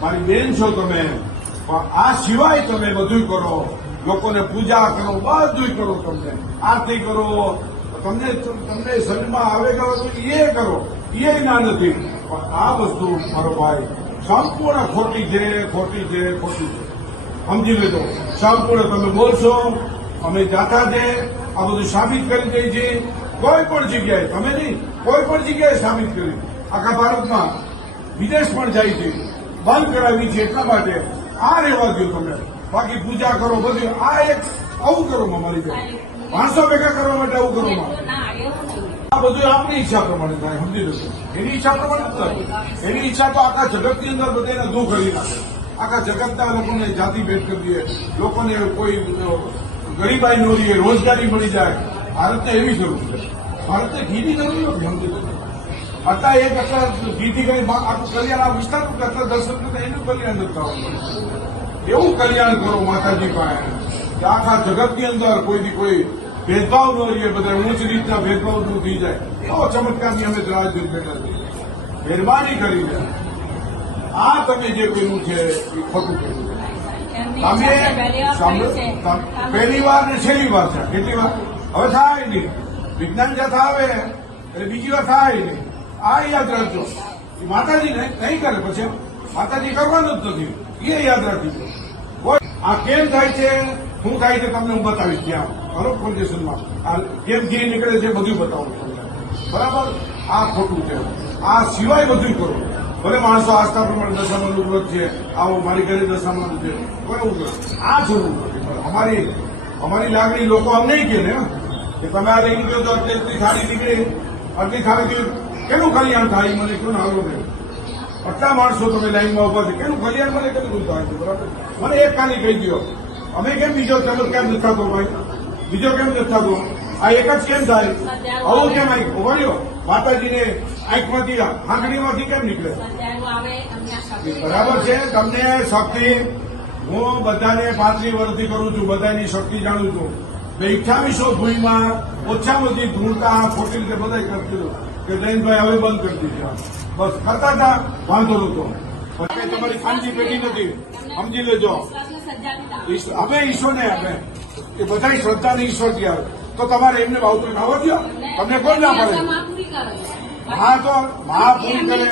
મારી બેન છો તમે, પણ આ સિવાય તમે બધું કરો, લોકોને પૂજા કરો, બધું કરો, તમને આરતી કરો, તમને શરીરમાં આવે કરો તો એ કરો, એ ના નથી. પણ આ વસ્તુ મારો ભાઈ સંપૂર્ણ ખોટી છે, ખોટી છે, ખોટી છે. સમજી લેજો. સંપૂર્ણ તમે બોલશો, અમે જાતા છે, આ બધું સાબિત કરી દઈ છે. કોઈ પણ જગ્યાએ, તમે નહીં, કોઈ પણ જગ્યાએ સાબિત કરી. આખા ભારતમાં વિદેશ પણ જાય છે, બંધ કરાવી છે. એટલા માટે આ રહેવા દો તમે. બાકી પૂજા કરો, બધું આ એક આવું કરો મારી બેન, 500 ભેગા કરવા માટે આવું કરો. આ બધું આપણી ઈચ્છા પ્રમાણે થાય. સમજી લેજો. એની ઈચ્છા પ્રમાણે થાય. એની ઈચ્છા તો આખા જગતની અંદર બધાને દુઃખ કરી નાખે. આખા જગતના લોકોને જાતિ ભેટ કરી દે, લોકોને કોઈ ગરીબાઈ ન રહે, રોજગારી મળી જાય. ભારતને એવી જરૂર છે. ભારતને ઘીની જરૂર નથી. સમજી લેજો. અત્યારે એક અત્યારે ઘીથી કઈ આખું કલ્યાણ આ વિસ્તારનું અત્યારે 10 રૂપિયા એનું કલ્યાણ નથી થવાનું. એવું કલ્યાણ કરો માતાજી પાસે કે આખા જગતની અંદર કોઈથી કોઈ ભેદભાવ ન રહીએ, બધા ઊંચ રીતના ભેદભાવ ન થઈ જાય. એવો ચમત્કારની અમે રાહ જોઈ બેઠા છીએ. મહેરબાની કરીને આ તમે જે કર્યું છે એ ખોટું કર્યું છે. તમે પહેલી વાર ને છેલ્લી વાર છે. કેટલી વાર હવે થાય નહીં. વિજ્ઞાન જથા આવે એટલે બીજી વાર થાય નહીં. આ યાદ રાખજો. માતાજી નહીં કરે પછી માતાજી કરવાનું જ નથી. એ યાદ રાખીજો. આ કેમ થાય છે, શું થાય છે, તમને હું બતાવીશ. ત્યાં બરોબર ફાઉન્ડેશનમાં આ કેમ ઘી નીકળે છે બધું બતાવું. બરાબર. આ ખોટું છે. આ સિવાય બધું કરો. ભલે માણસો આસ્થા પ્રમાણે દશામાનું વ્રત છે, આવો મારી ઘરે દશામાનું છે, બરાબર. આ જરૂર નથી. અમારી લાગણી લોકો અમને કહે ને કે તમે આ લઈ નીકળ્યો તો એટલી થાળી નીકળી, આટલી થાળી કેનું કલ્યાણ થાય મને કેવું હાલો નહીં. આટલા માણસો તમે લાઈનમાં ઉભા છે, કેનું કલ્યાણ મને કેટલું થાય છે. બરાબર. મને એક ખાલી કહી દો, અમે કેમ બીજો ચમત્કાર કેમ નથી થતો ભાઈ? બીજો કેમ નથી થતો? આ એક જ કેમ થાય? આવું કેમ આવી ઉભાર્યો? માતાજીને આંખમાંથી આંગળીમાંથી કેમ નીકળે? બરાબર છે. તમને શક્તિ હું બધાને 35 વર્ષથી કરું છું, બધાની શક્તિ જાણું છું. 2800 ભૂમિમાં ઓછામાં ઓછી ધૂળતા ખોટી રીતે બધા કરતી હતું કે જૈનભાઈ હવે બંધ કરી દીધી. બસ કરતા હતા, વાંધો નતો. તમારી ખાનગી પેઢી નથી. સમજી લેજો. હવે ઈશ્વરને આપે એ બધા શ્રદ્ધાને ઈશ્વરથી આવે તો તમારે એમને ભાવ તો આવવા દો. તમને કોઈ ના પડે. હા તો પૂરી કરે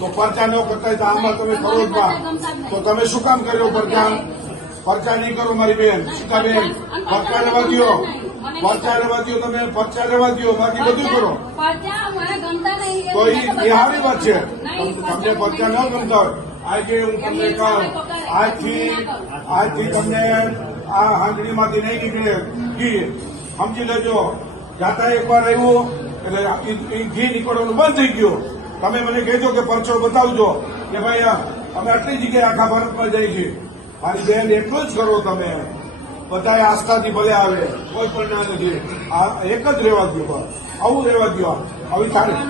તો પરચા ન કરતા તો આમાં તમે કરો જ બા. તો તમે શું કામ કર્યો પરચા? પરચા નહીં કરો મારી બેન સીતાબેન. પરચા રહેવા દો. પરચા રહેવા દો. તમે પરચા રહેવા દો. બાકી બધું કરો તો એ સારી વાત છે. તમને પરચા ન ગમતા હોય આજે હું તમને કહું, આજથી તમને આ હાંડણીમાંથી નહીં નીકળે ઘી. સમજી લેજો. જાતા એકવાર આવ્યું એટલે ઘી નીકળવાનું બંધ થઈ ગયું. તમે મને કહેજો કે પરચો બતાવજો કે ભાઈ અમે આટલી જગ્યાએ આખા ભારતમાં જઈએ છીએ. મારી બેન એટલું જ કરો તમે. બધા આસ્થાથી ભલે આવે, કોઈ પણ ના નથી. આ એક જ રહેવા દો. આવું રહેવા દો. આવી સારી